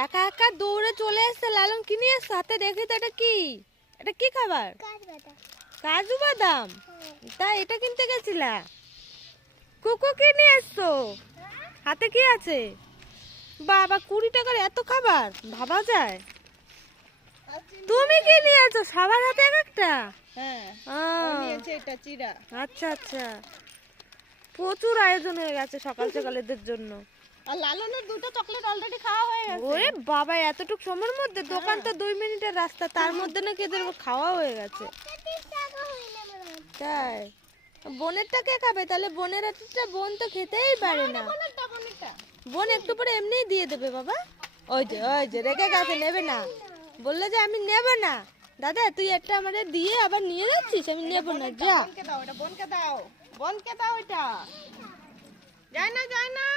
একা একা দৌড়ে চলে এসছে। লালন কি নিয়ে এসছে হাতে? দেখি তো, এটা কি খাবার? কাজু বাদাম। তাই এটা কিনতে গেছিলা? কুকু কি নিয়ে এসছো হাতে? কি আছে? বাবা, 20 টাকার এত খাবার, ভাবা যায়? তুমি কি নিয়েছো? সবার হাতে এক একটা? আচ্ছা আচ্ছা, প্রচুর আয়োজন হয়ে গেছে সকাল সকাল এদের জন্য। আর লালনের 2টা চকলেট অলরেডি খাওয়া হয়ে গেছে। ওরে বাবা, এতটুক সময়ের মধ্যে? দোকান তো 2 মিনিটের রাস্তা, তার মধ্যে নাকি এদের খাওয়া হয়ে গেছে। তাই বোনেরটা কে খাবে তাহলে? বোনের হাতেরটা বোন তো খেতেই পারে না। বোন একটু পরে এমনিই দিয়ে দেবে বাবা। ওই যে রেখে গেছে, নেবে না। বললে যে আমি নেব না। দাদা, তুই একটা আমাদের দিয়ে আবার নিয়ে যাচ্ছিস? আমি নেব না, যা। বোনকে দাও এটা। যায় না